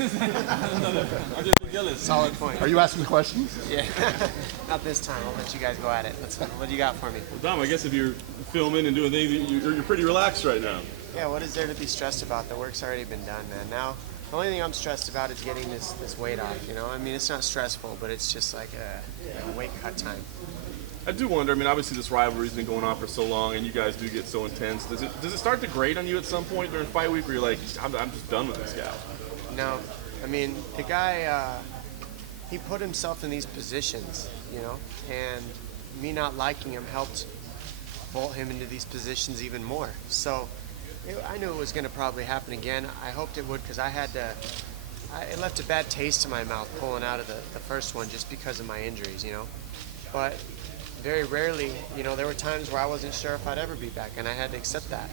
I'm just jealous. Solid point. Are you asking questions? Yeah. Not this time. I'll let you guys go at it. What do you got for me? Well, Dom, I guess if you're filming and doing things, you're pretty relaxed right now. Yeah, what is there to be stressed about? The work's already been done, man. Now, the only thing I'm stressed about is getting this weight off, you know? I mean, it's not stressful, but it's just like a weight cut time. I do wonder, I mean, obviously this rivalry's been going on for so long, and you guys do get so intense. Does it start to grate on you at some point during fight week where you're like, I'm just done with this guy? No. I mean, the guy, he put himself in these positions, you know? And me not liking him helped bolt him into these positions even more. So I knew it was going to probably happen again. I hoped it would because it left a bad taste in my mouth pulling out of the first one just because of my injuries, you know? But very rarely, you know, there were times where I wasn't sure if I'd ever be back, and I had to accept that.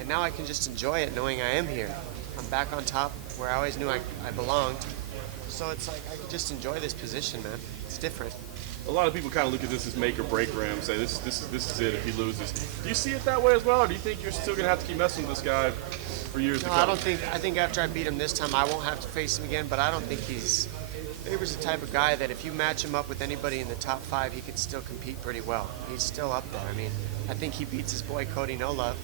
And now I can just enjoy it knowing I am here. I'm back on top where I always knew I belonged. So it's like I can just enjoy this position, man. It's different. A lot of people kind of look at this as make or break for him, say this is it if he loses. Do you see it that way as well, or do you think you're still going to have to keep messing with this guy for years to come? I don't think. I think after I beat him this time, I won't have to face him again. But I don't think Faber's the type of guy that if you match him up with anybody in the top 5, he could still compete pretty well. He's still up there. I mean, I think he beats his boy Cody No Love,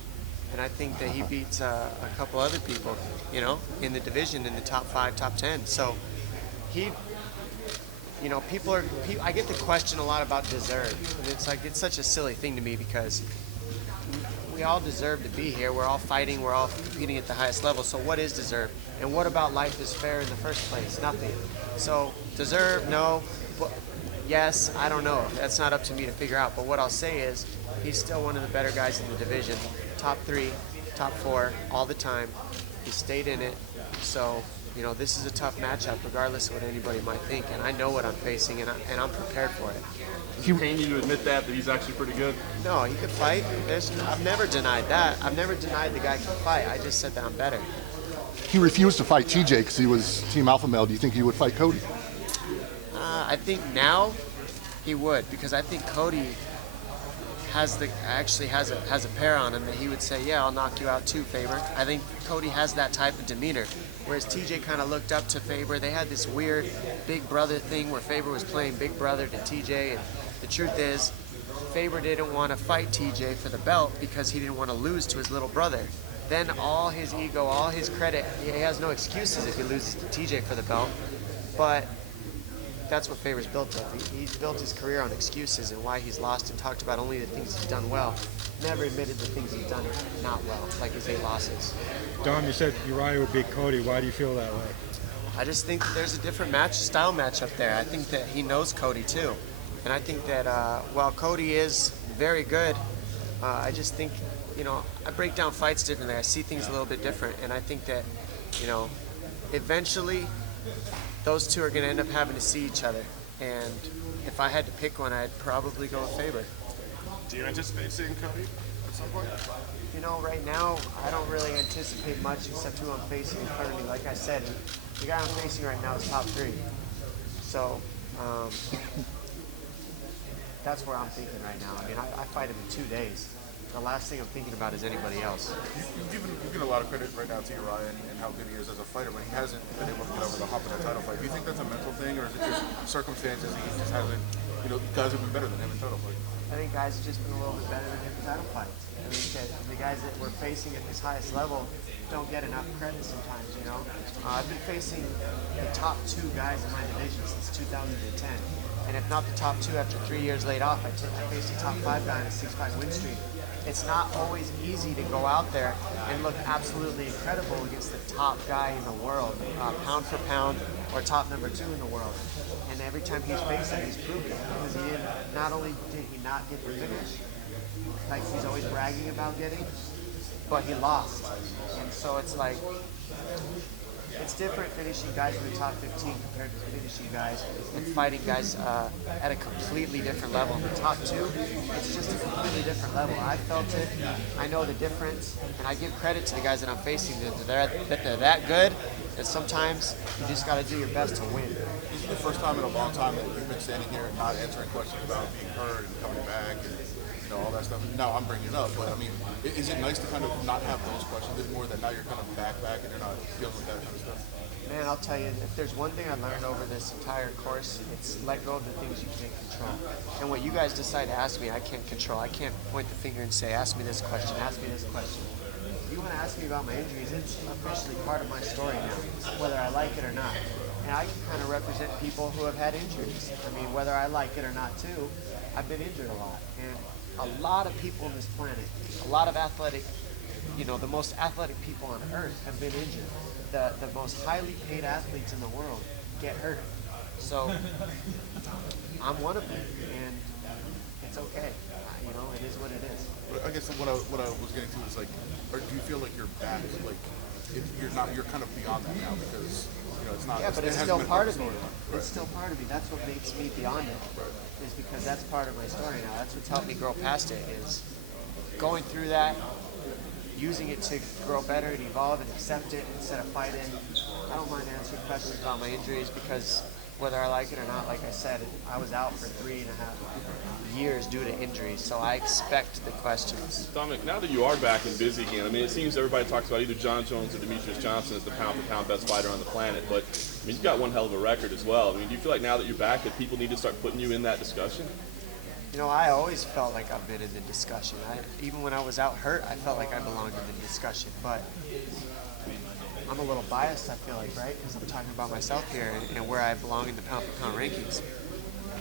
and I think that he beats a couple other people, you know, in the division in the top 5, top 10. So you know, I get the question a lot about deserve, and it's like it's such a silly thing to me because we all deserve to be here. We're all fighting. We're all competing at the highest level. So what is deserve? And what about life is fair in the first place? Nothing. So deserve, no. Yes, I don't know. That's not up to me to figure out. But what I'll say is he's still one of the better guys in the division. Top 3, top 4, all the time. He stayed in it. So, you know, this is a tough matchup regardless of what anybody might think. And I know what I'm facing, and I'm prepared for it. Does it pain you to admit that he's actually pretty good? No, he could fight. I've never denied that. I've never denied the guy can fight. I just said that I'm better. He refused to fight TJ because he was Team Alpha Male. Do you think he would fight Cody? I think now he would, because I think Cody has a pair on him that he would say, yeah, I'll knock you out too, Faber. I think Cody has that type of demeanor, whereas TJ kind of looked up to Faber. They had this weird big brother thing where Faber was playing big brother to TJ, and the truth is Faber didn't want to fight TJ for the belt because he didn't want to lose to his little brother. Then all his ego, all his credit, he has no excuses if he loses to TJ for the belt, but that's what Faber's built of. He's built his career on excuses and why he's lost, and talked about only the things he's done well. Never admitted the things he's done not well, like his 8 losses. Dom, you said Uriah would beat Cody. Why do you feel that way? I just think that there's a different style match up there. I think that he knows Cody too. And I think that while Cody is very good, I just think, you know, I break down fights differently. I see things a little bit different. And I think that, you know, eventually those two are going to end up having to see each other. And if I had to pick one, I'd probably go with Faber. Do you anticipate seeing Cody at some point? You know, right now, I don't really anticipate much except who I'm facing in front of me. Like I said, the guy I'm facing right now is top 3. So, that's where I'm thinking right now. I mean, I fight him in 2 days. The last thing I'm thinking about is anybody else. You've given a lot of credit right now to Uriah and how good he is as a fighter, but he hasn't been able to get over the hump in a title fight. Do you think that's a mental thing, or is it just circumstances? He just hasn't, you know, guys have been better than him in title fights. I think guys have just been a little bit better than him in title fights. I mean, the guys that we're facing at this highest level don't get enough credit sometimes, you know. I've been facing the top 2 guys in my division since 2010. And if not the top 2 after 3 years laid off, I faced a top 5 guy in a 6-5 win streak. It's not always easy to go out there and look absolutely incredible against the top guy in the world, pound for pound, or top number 2 in the world. And every time he's faced him, he's proven it, because not only did he not get the finish, like he's always bragging about getting, but he lost. And so it's like, it's different finishing guys in the top 15 compared to finishing guys and fighting guys at a completely different level. In the top 2, it's just a completely different level. I felt it. I know the difference, and I give credit to the guys that I'm facing that they're that good. And sometimes you just got to do your best to win. This is the first time in a long time that you've been standing here and not answering questions about being hurt and coming back and, you know, all that stuff. Now I'm bringing it up, but I mean, is it nice to kind of not have those questions anymore? That now you're kind of back and you're not dealing with that kind of stuff. Man, I'll tell you, if there's one thing I learned over this entire course, it's let go of the things you can't control. And what you guys decide to ask me, I can't control. I can't point the finger and say, ask me this question, ask me this question. If you want to ask me about my injuries, it's officially part of my story now, whether I like it or not. And I can kind of represent people who have had injuries. I mean, whether I like it or not too, I've been injured a lot. And a lot of people on this planet, a lot of athletic, the most athletic people on earth have been injured. The most highly paid athletes in the world get hurt. So I'm one of them, and it's okay. It is what it is. But I guess what I was getting to is like, or do you feel like you're back? Like, you're kind of beyond that now because it's not. Yeah, but it's still part of me. Right. It's still part of me. That's what makes me beyond it. Right. Is because that's part of my story now. That's what's helped me grow past it. Is going through that, using it to grow better and evolve and accept it instead of fighting. I don't mind answering questions about my injuries because whether I like it or not, like I said, I was out for 3.5 years due to injuries, so I expect the questions. Dominic, now that you are back and busy again, I mean, it seems everybody talks about either John Jones or Demetrius Johnson as the pound-for-pound best fighter on the planet, but I mean, you've got one hell of a record as well. I mean, do you feel like now that you're back that people need to start putting you in that discussion? I always felt like I've been in the discussion. Even when I was out hurt, I felt like I belonged in the discussion. But I'm a little biased, I feel like, right? Because I'm talking about myself here and where I belong in the pound-for-pound rankings.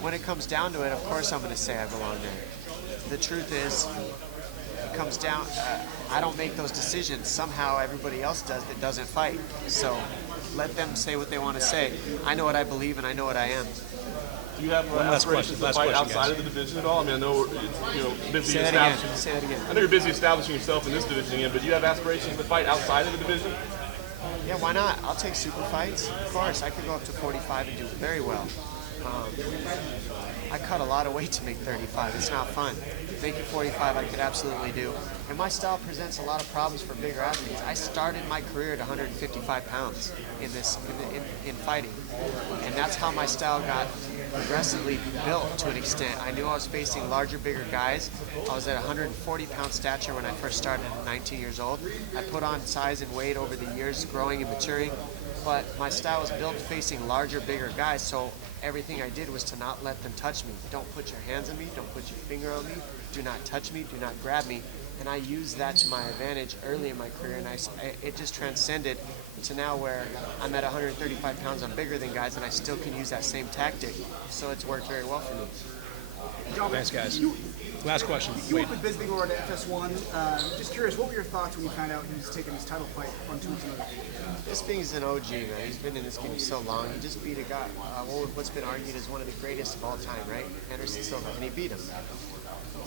When it comes down to it, of course I'm going to say I belong there. The truth is, it comes down, I don't make those decisions. Somehow everybody else does that doesn't fight. So let them say what they want to say. I know what I believe and I know what I am. Do you have aspirations to fight outside of the division at all? I mean, I know you're busy establishing. Say that again. I know you're busy establishing yourself in this division again, but do you have aspirations to fight outside of the division? Yeah, why not? I'll take super fights. Of course, I could go up to 45 and do very well. I cut a lot of weight to make 35. It's not fun. Making 45, I could absolutely do. And my style presents a lot of problems for bigger athletes. I started my career at 155 pounds in fighting, and that's how my style got progressively built to an extent. I knew I was facing larger, bigger guys. I was at 140-pound stature when I first started at 19 years old. I put on size and weight over the years, growing and maturing, but my style was built facing larger, bigger guys, so everything I did was to not let them touch me. Don't put your hands on me, don't put your finger on me, do not touch me, do not grab me. And I used that to my advantage early in my career, and it just transcended to now where I'm at 135 pounds, I'm bigger than guys, and I still can use that same tactic. So it's worked very well for me. Thanks, guys. Last question. You worked with Bisping over at FS1. Just curious, what were your thoughts when you found out he was taking his title fight on Tuesday night? Bisping's an OG, man. He's been in this game so long. He just beat a guy, what's been argued as one of the greatest of all time, right? Anderson Silva, and he beat him.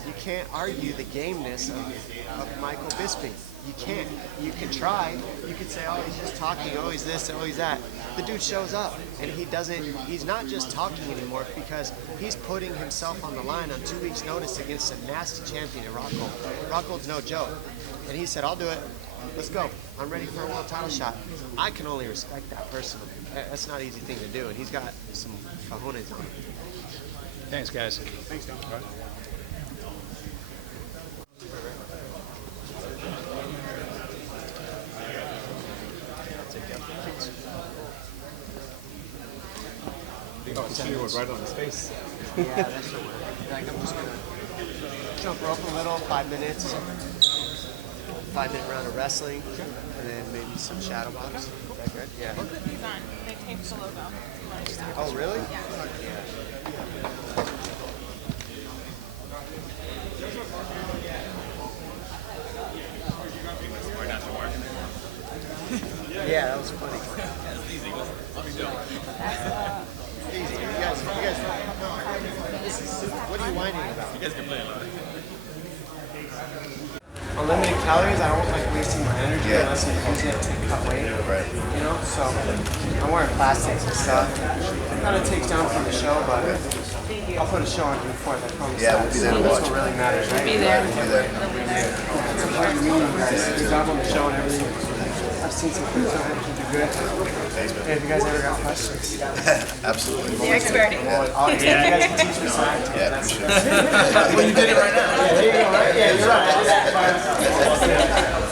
You can't argue the gameness of Michael Bisping. You can't. You can try. You can say, oh, he's just talking, oh, he's this, oh, he's that. The dude shows up, and he's not just talking anymore because he's putting himself on the line on 2 weeks' notice against a nasty champion in Rockhold. Rockhold's no joke. And he said, I'll do it. Let's go. I'm ready for a world title shot. I can only respect that personally. That's not an easy thing to do, and he's got some cojones on him. Thanks, guys. Thanks, Tom. Right on his face. Yeah, that's the word. Like, I'm just going to jump rope a little, 5 minutes. 5-minute round of wrestling, and then maybe some shadow box. Is that good? Yeah. He's on. They taped the logo. Oh, really? Yeah. Yeah, that was funny. Easy. You guys, what are you whining about? You guys can play about it. Unlimited calories, I don't like wasting my energy unless I use it to cut weight. Right. You know, so I'm wearing plastics and stuff. It kind of takes down from the show, but I'll put a show on you before I promise. Yeah, we'll be there to watch. That's what really matters, right? Be there. It's important to me, you guys. Good job on the show and everything. I've seen some clips of it. You do good. Hey, have you guys ever got questions? Absolutely. The expert. You guys can teach me some acting. Yeah, for sure. Well, you did it right now. Yeah, there you go, right? Yeah, you're right.